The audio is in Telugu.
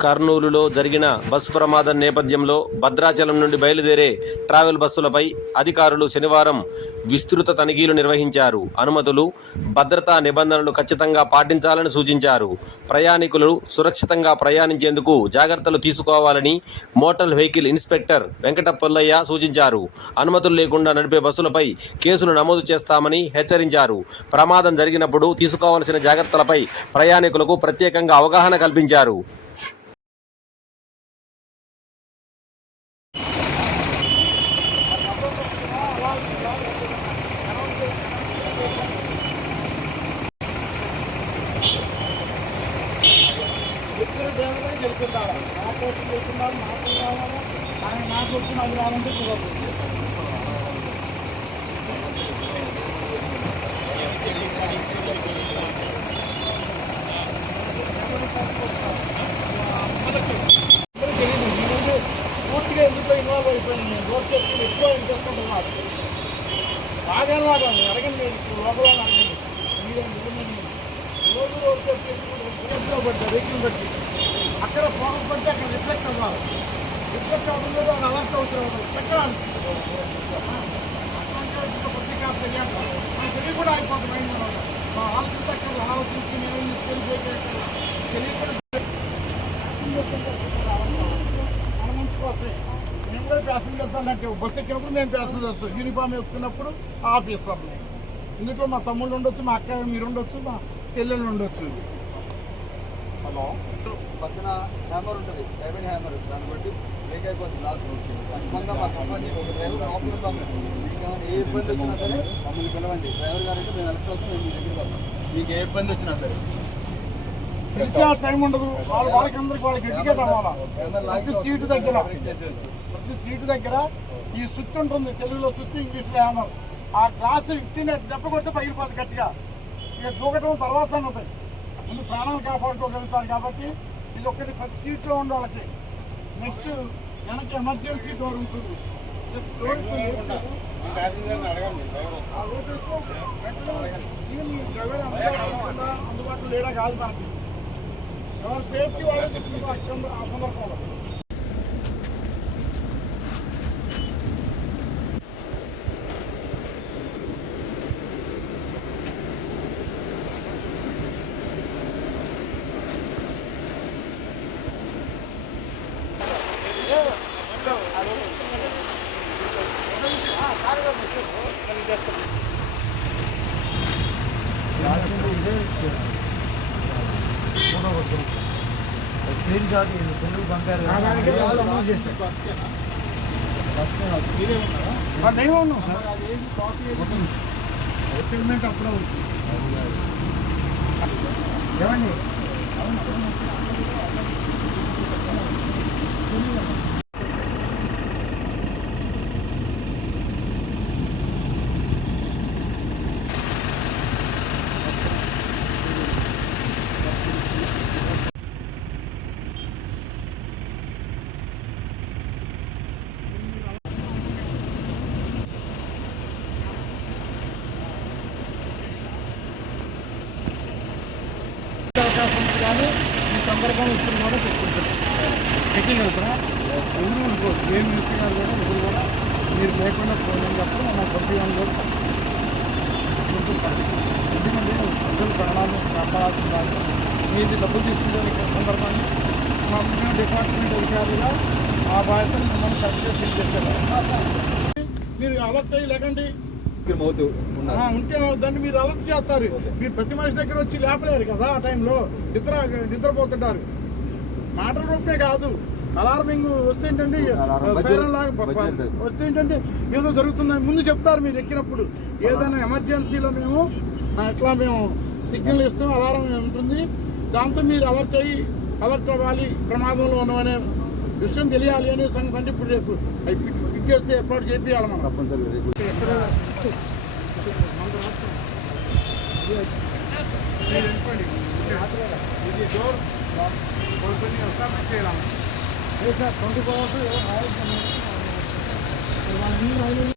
కర్నూలులో జరిగిన బస్సు ప్రమాదం నేపథ్యంలో భద్రాచలం నుండి బయలుదేరే ట్రావెల్ బస్సులపై అధికారులు శనివారం విస్తృత తనిఖీలు నిర్వహించారు. అనుమతులు భద్రతా నిబంధనలు ఖచ్చితంగా పాటించాలని సూచించారు. ప్రయాణికులు సురక్షితంగా ప్రయాణించేందుకు జాగ్రత్తలు తీసుకోవాలని మోటార్ వెహికల్ ఇన్స్పెక్టర్ వెంకటపల్లయ్య సూచించారు. అనుమతులు లేకుండా నడిపే బస్సులపై కేసులు నమోదు చేస్తామని హెచ్చరించారు. ప్రమాదం జరిగినప్పుడు తీసుకోవాల్సిన జాగ్రత్తలపై ప్రయాణికులకు ప్రత్యేకంగా అవగాహన కల్పించారు. ఇద్దరు గెలుపుతారు. నా కోసం నాకు రావాలి ఆయన నాకు వచ్చి నాకు రావాలంటే పూర్తిగా ఎందుకు ఇన్వాల్వ్ అయిపోయింది నేను? రోడ్ సేఫ్టీ ఎక్కువ ఇంట్రెస్ట్ ఉంటున్నారు బాగా లాగాను అడగండి. ఇప్పుడు లోపల అడగండి. మీరు రోజు రోడ్ సేఫ్టీ పడ్డా వెహికల్ బట్టి ఉన్నారు రిఫ్లెక్ట్ అవ్వాలి వాళ్ళు అలర్ట్ అవుతున్నారు కూడా అయిపోతుంది మా హాస్పిటల్ అక్కడ ఆలోచించి నేను తెలియకుండా మన మంచి కోసమే మేము కూడా ప్యాసింజర్స్ అన్నట్టు బస్సు ఎక్కినప్పుడు మేము ప్యాసింజర్స్ యూనిఫామ్ వేసుకున్నప్పుడు ఆఫీసర్ ఇందులో మా తమ్ముళ్ళు ఉండొచ్చు మా అక్క మీరు ఉండొచ్చు మా చెల్లెళ్ళు ఉండొచ్చు. పక్కన హ్యామర్ ఉంటుంది. Diamond hammer. దాన్ని బట్టి బ్రేక్ అయిపోతుంది లాస్ట్ ఖచ్చితంగా మా కంపెనీ ఒక డ్రైవర్ లోపల మీకు ఏ ఇబ్బంది వచ్చినా సరే మమ్మల్ని పిలవండి. డ్రైవర్ గారు అయితే మేము వెళ్ళి వస్తాం మీ దగ్గరికి వస్తాం. మీకు ఏ ఇబ్బంది వచ్చినా సరే. పిలిచే టైం ఉండదు. వాళ్ళ వాళ్ళకందరికి వాళ్ళకి ఎడ్యుకేట్ అవ్వాలా ప్రతి సీటు దగ్గర. ప్రతి సీటు దగ్గర ఈ సుత్తి ఉంటుంది. తెలుగులో సుత్తి ఇంగ్లీష్లో హ్యామర్. ఆ గ్లాసు ఇట్టిన దెబ్బ కొడితే పగిలిపోతుంది గట్టిగా. ఇక దూకటం తర్వాత సంగతి. వీళ్ళు ప్రాణాలు కాపాడుకోగలుగుతారు కాబట్టి వీళ్ళు ఒక్కటి ప్రతి సీట్లో ఉండే వాళ్ళకి నెక్స్ట్ వెనక్కి ఎమర్జెన్సీ డోర్ ఉంటుంది. డోర్ ఆ రోడ్డు అందుబాటులో లేడా కాదు మనకి. ఎవరు సేఫ్టీ వాళ్ళు ఆ సందర్భంలో. ఆ స్క్రీన్ షాట్ సెల్లు పంపారు నేను ఉన్నాం సార్. పేమెంట్ అప్పుడే అవుతుంది. ఏమండి? అవును ఉంది కానీ ఈ సందర్భం ఇప్పుడు కూడా చెప్తుంటారు చెక్కింగ్ కూడా ఎవరు ఊరుకోరు ఏ మినిస్టర్ కూడా ఎవరు కూడా మీరు లేకుండా పోయినప్పుడు మన పంపించడం కూడా ఎందుకంటే ప్రజలు ప్రాణాలను కాపాడాల్సిన దాంట్లో మీరు డబ్బులు తీసుకునే సందర్భాన్ని. మా ముందు డిపార్ట్మెంట్ అధికారులుగా ఆ బాధ్యతను మిమ్మల్ని కరెక్ట్గా ఫీల్ చేశారు మీరు అలర్ట్ అయ్యి లేకండి. మౌతు ఆ, ఉంటే దాన్ని మీరు అలర్ట్ చేస్తారు. మీరు ప్రతి మనిషి దగ్గర వచ్చి లేపలేరు కదా ఆ టైంలో. నిద్ర నిద్రపోతుంటారు. మాటల రూపమే కాదు. అలార్మింగ్ వస్తే బడ్జెట్- సైరన్ లాగా. వస్తే ఏంటంటే ఏదో జరుగుతుంది. ముందు చెప్తారు మీరు ఎక్కినప్పుడు. ఏదైనా ఎమర్జెన్సీలో మేము ఆ, ఇట్లా మేము సిగ్నల్ ఇస్తాం అలారం ఉంటుంది. దాంతో మీరు అలర్ట్ అయ్యి అలర్ట్ అవ్వాలి. ప్రమాదంలో ఉన్నామనే విషయం తెలియాలి అనే సంగతి అంటే ఇప్పుడు రేపు అవి ఫిట్ ఫిట్ చేసి ఏర్పాటు చేపియాలి మనం. తప్పనిసరిగా చేయాలి ట్వంటీ ఫోర్ అవర్స్